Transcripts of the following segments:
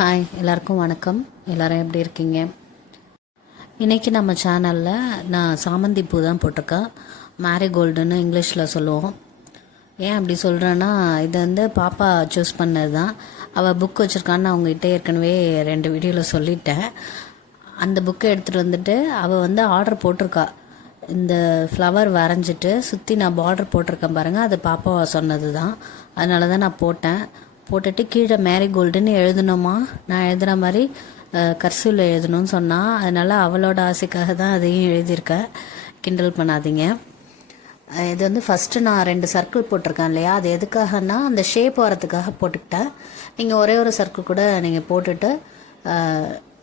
Hi எல்லாருக்கும் வணக்கம். எல்லோரும் எப்படி இருக்கீங்க? இன்றைக்கி நம்ம சேனலில் நான் சாமந்தி பூ தான் போட்டிருக்கேன். மேரிகோல்டுன்னு இங்கிலீஷில் சொல்லுவோம். ஏன் அப்படி சொல்கிறேன்னா, இது வந்து பாப்பா சூஸ் பண்ணது தான். அவள் புக் வச்சுருக்கான்னு அவங்ககிட்ட ஏற்கனவே 2 வீடியோவில் சொல்லிட்டேன். அந்த புக்கை எடுத்துகிட்டு வந்துட்டு அவள் வந்து ஆர்டர் போட்டிருக்கா. இந்த ஃப்ளவர் வரைஞ்சிட்டு சுற்றி நான் பார்டர் போட்டிருக்கேன் பாருங்கள், அது பாப்பா சொன்னது தான். அதனால தான் நான் போட்டுட்டு கீழே மேரிகோல்டுன்னு எழுதணுமா, நான் எழுதுகிற மாதிரி கர்சிவில் எழுதணும்னு சொன்னால், அதனால் அவளோட ஆசைக்காக தான் அதையும் எழுதியிருக்கேன். கிண்டல் பண்ணாதீங்க. இது வந்து ஃபஸ்ட்டு நான் 2 சர்க்கிள் போட்டிருக்கேன் இல்லையா, அது எதுக்காகனா அந்த ஷேப் வரத்துக்காக போட்டுக்கிட்டேன். நீங்கள் ஒரே ஒரு சர்க்கிள் கூட நீங்கள் போட்டுட்டு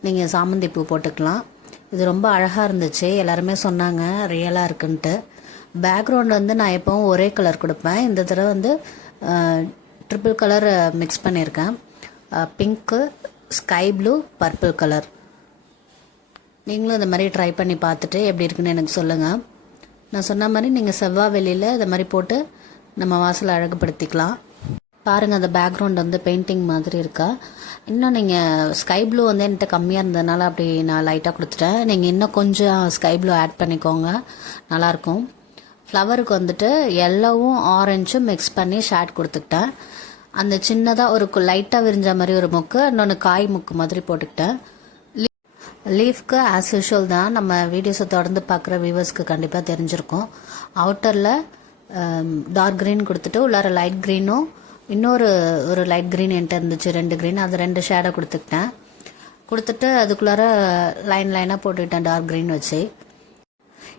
நீங்கள் சாமந்தி பூ போட்டுக்கலாம். இது ரொம்ப அழகாக இருந்துச்சு. எல்லாருமே சொன்னாங்க ரியலாக இருக்குன்ட்டு. பேக்ரவுண்ட் வந்து நான் எப்போவும் ஒரே கலர் கொடுப்பேன். இந்த தடவை வந்து ட்ரிபிள் கலர் மிக்ஸ் பண்ணியிருக்கேன். Pink, sky blue, purple colour. நீங்களும் இந்த மாதிரி ட்ரை பண்ணி பார்த்துட்டு எப்படி இருக்குன்னு எனக்கு சொல்லுங்கள். நான் சொன்ன மாதிரி நீங்கள் செவ்வாய் வெள்ளியில் இதை மாதிரி போட்டு நம்ம வாசலை அழகுபடுத்திக்கலாம். பாருங்கள், அந்த பேக்ரவுண்ட் வந்து பெயிண்டிங் மாதிரி இருக்கா. இன்னும் நீங்கள் ஸ்கை ப்ளூ வந்து என்கிட்ட கம்மியாக இருந்ததுனால அப்படி நான் லைட்டாக கொடுத்துட்டேன். நீங்கள் இன்னும் கொஞ்சம் ஸ்கை ப்ளூ ஆட் பண்ணிக்கோங்க, நல்லாயிருக்கும். ஃப்ளவருக்கு வந்துட்டு எல்லோவும் ஆரஞ்சும் மிக்ஸ் பண்ணி ஷேட் கொடுத்துக்கிட்டேன். அந்த சின்னதாக ஒரு லைட்டாக விரிஞ்ச மாதிரி ஒரு முக்கு, இன்னொன்று காய் முக்கு மாதிரி போட்டுக்கிட்டேன். லீஃப்க்கு ஆஸ் யூஷுவல் தான். நம்ம வீடியோஸை தொடர்ந்து பார்க்குற வியூவர்ஸ்க்கு கண்டிப்பாக தெரிஞ்சிருக்கும். அவுட்டரில் டார்க் க்ரீன் கொடுத்துட்டு உள்ளார லைட் க்ரீனும் ஒரு லைட் க்ரீன் என்கிட்ட இருந்துச்சு, 2 க்ரீன், அது 2 ஷேடை கொடுத்துட்டு அதுக்குள்ளார லைனாக போட்டுக்கிட்டேன் டார்க் க்ரீன் வச்சு.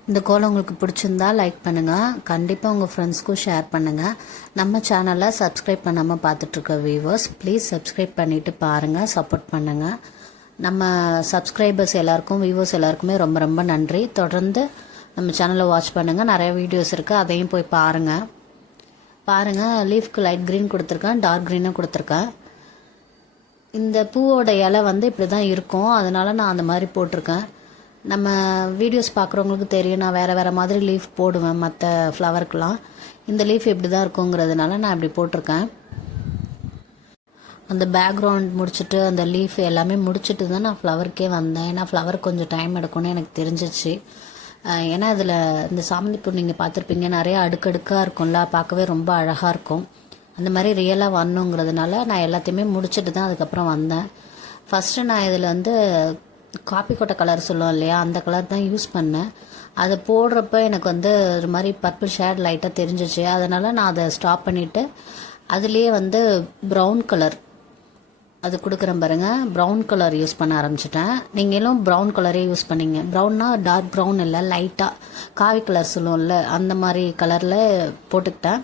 இந்த கோலம் உங்களுக்கு பிடிச்சிருந்தா லைக் பண்ணுங்கள். கண்டிப்பாக உங்கள் ஃப்ரெண்ட்ஸ்க்கும் ஷேர் பண்ணுங்கள். நம்ம சேனலை சப்ஸ்கிரைப் பண்ணாமல் பார்த்துட்ருக்க வியூவர்ஸ் ப்ளீஸ் சப்ஸ்கிரைப் பண்ணிவிட்டு பாருங்கள், சப்போர்ட் பண்ணுங்கள். நம்ம சப்ஸ்கிரைபர்ஸ் எல்லாருக்கும், வியூவர்ஸ் எல்லாருக்குமே ரொம்ப ரொம்ப நன்றி. தொடர்ந்து நம்ம சேனலை வாட்ச் பண்ணுங்கள். நிறைய வீடியோஸ் இருக்குது, அதையும் போய் பாருங்கள். லீஃப்க்கு லைட் க்ரீன் கொடுத்துருக்கேன், டார்க் க்ரீனும் கொடுத்துருக்கேன். இந்த பூவோட இலை வந்து இப்படி தான் இருக்கும், அதனால் நான் அந்த மாதிரி போட்டிருக்கேன். நம்ம வீடியோஸ் பார்க்குறவங்களுக்கு தெரியும், நான் வேறு மாதிரி லீஃப் போடுவேன் மற்ற ஃப்ளவருக்கெலாம். இந்த லீஃப் இப்படி தான் இருக்குங்கிறதுனால நான் இப்படி போட்டிருக்கேன். அந்த பேக்ரவுண்ட் முடிச்சுட்டு அந்த லீஃப் எல்லாமே முடிச்சுட்டு தான் நான் ஃப்ளவருக்கே வந்தேன். ஏன்னா ஃப்ளவர் கொஞ்சம் டைம் எடுக்கும்னு எனக்கு தெரிஞ்சிச்சு. ஏன்னா இதில் இந்த சாமந்தி பூ நீங்கள் பார்த்துருப்பீங்க, நிறைய அடுக்கடுக்காக இருக்கும்ல, பார்க்கவே ரொம்ப அழகாக இருக்கும். அந்த மாதிரி ரியலாக வரணுங்கிறதுனால நான் எல்லாத்தையுமே முடிச்சுட்டு தான் அதுக்கப்புறம் வந்தேன். ஃபஸ்ட்டு நான் இதில் வந்து காப்பி கொட்டை கலர் சொல்லுவோம் இல்லையா, அந்த கலர் தான் யூஸ் பண்ணேன். அதை போடுறப்ப எனக்கு வந்து ஒரு மாதிரி பர்பிள் ஷேட் லைட்டாக தெரிஞ்சிச்சு. அதனால் நான் அதை ஸ்டாப் பண்ணிவிட்டு அதுலேயே வந்து ப்ரௌன் கலர் அது கொடுக்குறேன் பாருங்கள், ப்ரௌன் கலர் யூஸ் பண்ண ஆரம்பிச்சிட்டேன். நீங்களும் ப்ரௌன் கலரே யூஸ் பண்ணிங்க. ப்ரௌன்னா டார்க் ப்ரௌன் இல்லை, லைட்டாக காவி கலர் சொல்லுவோம்ல, அந்த மாதிரி கலரில் போட்டுக்கிட்டேன்.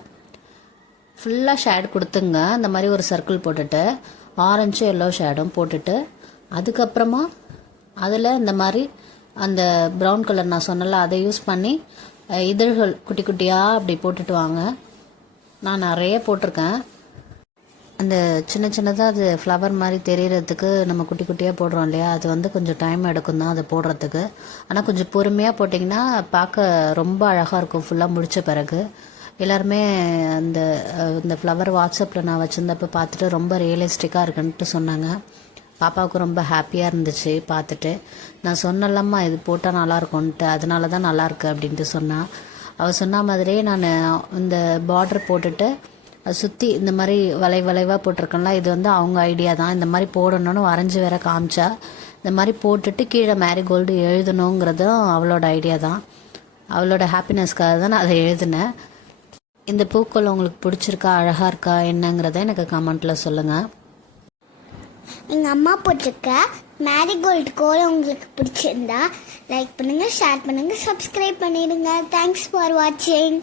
ஃபுல்லாக ஷேட் கொடுத்துங்க. அந்த மாதிரி ஒரு சர்க்கிள் போட்டுட்டு ஆரஞ்சும் எல்லோ ஷேடும் போட்டுட்டு அதுக்கப்புறமா அதில் இந்த மாதிரி அந்த ப்ரௌன் கலர் நான் சொன்னல அதை யூஸ் பண்ணி இதழ்கள் குட்டி குட்டியாக அப்படி போட்டுட்டு வாங்க. நான் நிறைய போட்டிருக்கேன். அந்த சின்னதாக அது ஃப்ளவர் மாதிரி தெரிகிறதுக்கு நம்ம குட்டி குட்டியாக போடுறோம் இல்லையா, அது வந்து கொஞ்சம் டைம் எடுக்கும் தான் அதை போடுறதுக்கு. ஆனால் கொஞ்சம் பொறுமையாக போட்டிங்கன்னா பார்க்க ரொம்ப அழகாக இருக்கும். ஃபுல்லாக முடித்த பிறகு எல்லாருமே இந்த ஃப்ளவர் வாட்ஸ்அப்பில் நான் வச்சுருந்தப்போ பார்த்துட்டு ரொம்ப ரியலிஸ்டிக்காக இருக்குன்ட்டு சொன்னாங்க. பாப்பாவுக்கு ரொம்ப ஹாப்பியாக இருந்துச்சு பார்த்துட்டு. நான் சொன்னலம்மா இது போட்டால் நல்லாயிருக்கும்ன்ட்டு, அதனால தான் நல்லாயிருக்கு அப்படின்ட்டு சொன்னான். அவள் சொன்ன மாதிரியே நான் இந்த பார்டர் போட்டுட்டு அதை சுற்றி இந்த மாதிரி வளைவாக போட்டிருக்கேன்ல, இது வந்து அவங்க ஐடியா தான். இந்த மாதிரி போடணும்னு வரைஞ்சி வேற காமிச்சா. இந்த மாதிரி போட்டுட்டு கீழே மேரிகோல்டு எழுதணுங்கிறதும் அவளோட ஐடியா தான். அவளோட ஹாப்பினஸ்க்காக தான் நான் அதை எழுதினேன். இந்த பூக்கள் உங்களுக்கு பிடிச்சிருக்கா, அழகாக இருக்கா என்னங்கிறத எனக்கு கமெண்ட்டில் சொல்லுங்கள். எங்கள் அம்மா போட்டிருக்க மேரிகோல்டு கோலம் உங்களுக்கு பிடிச்சிருந்தா லைக் பண்ணுங்கள், ஷேர் பண்ணுங்கள், சப்ஸ்கிரைப் பண்ணிடுங்க. தேங்க்ஸ் ஃபார் வாட்சிங்.